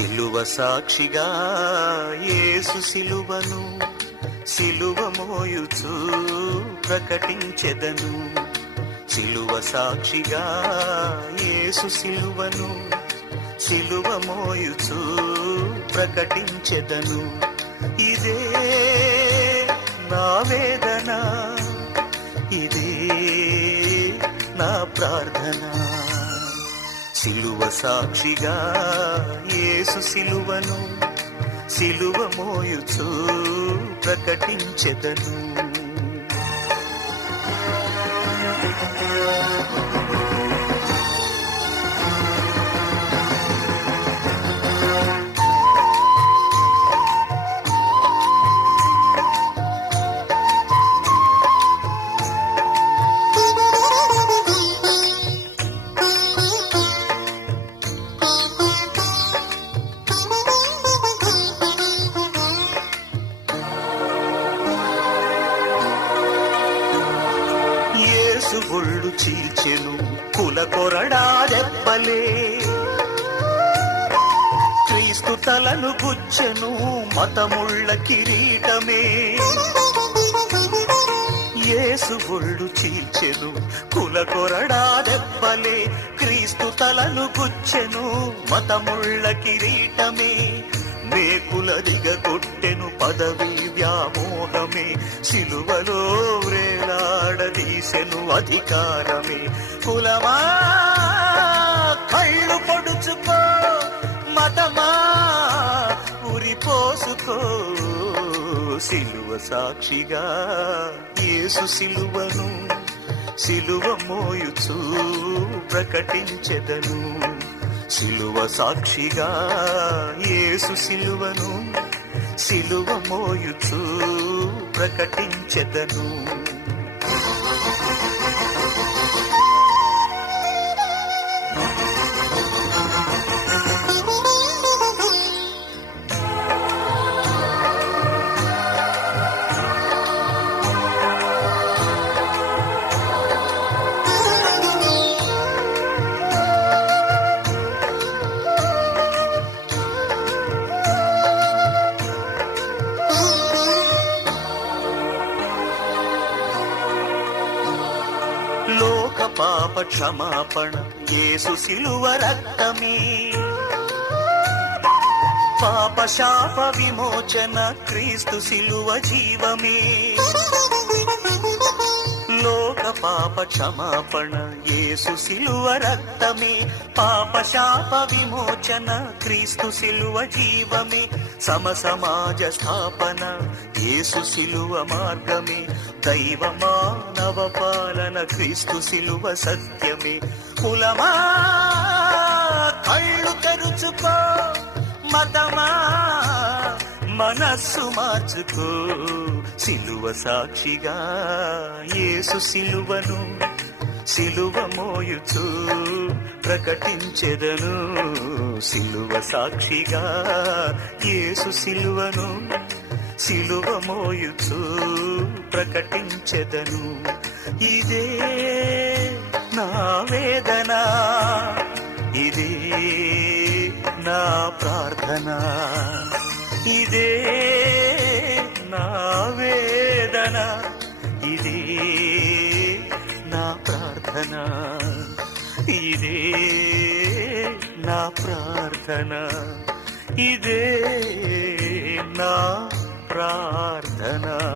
సిలువ సాక్షిగా యేసు సిలువను సిలువ మోయుచు ప్రకటించెదను. సిలువ సాక్షిగా యేసు సిలువను సిలువ మోయుచు ప్రకటించెదను. ఇదే నా వేదన, ఇదే నా ప్రార్థన. సిలువ సాక్షిగా యేసు సిలువను సిలువ మోయుచు ప్రకటించెదను. ఒళ్ళు చీల్చెను కుల కొరడా దెబ్బలే, క్రీస్తు తలను గుచ్చెను మతముళ్ళ కిరీటమే. యేసు ఒళ్ళు చీల్చెను కుల కొరడా దెబ్బలే, క్రీస్తు తలను గుచ్చెను మతముళ్ళ కిరీటమే. మేకుల దిగగొట్టెను పదవి వ్యామోహమే, సిలువలో వ్రేలాడదీసెను అధికారమే. కులమా కళ్ళు పొడుచుకో, మతమా ఉరిపోసుకో. సిలువ సాక్షిగా యేసు సిలువను సిలువ మోయుచు ప్రకటించెదను. సిలువ సాక్షిగా యేసు సిలువను సిలువ మోయుచు ప్రకటించెదను. లోక పాప క్షమాపణ యేసు సిలువ రక్తమే, పాప శాప విమోచన క్రీస్తు సిలువ జీవమే. లోక పాప క్షమాపణ యేసు సిలువ రక్తమే, పాప శాప విమోచన క్రీస్తు సిలువ జీవమే. సమ సమాజ స్థాపన యేసు సిలువ మార్గమే, దైవ మానవ పాలన క్రీస్తు సిలువ సత్యమే. కులమా కళ్ళు తెరుచుకో, మతమా మనస్సు మార్చుకో. సిలువ సాక్షిగా యేసు సిలువను సిలువ మోయుచు ప్రకటించెదను. సిలువ సాక్షిగా యేసు సిలువను సిలువ మోయుచు ప్రకటించెదను. ఇదే నా వేదన, ఇదే నా ప్రార్థన. ఇదే నా వేదన, ఇదే నా ప్రార్థన. ఇదే నా ప్రార్థన, ఇదే నా ప్రార్థన.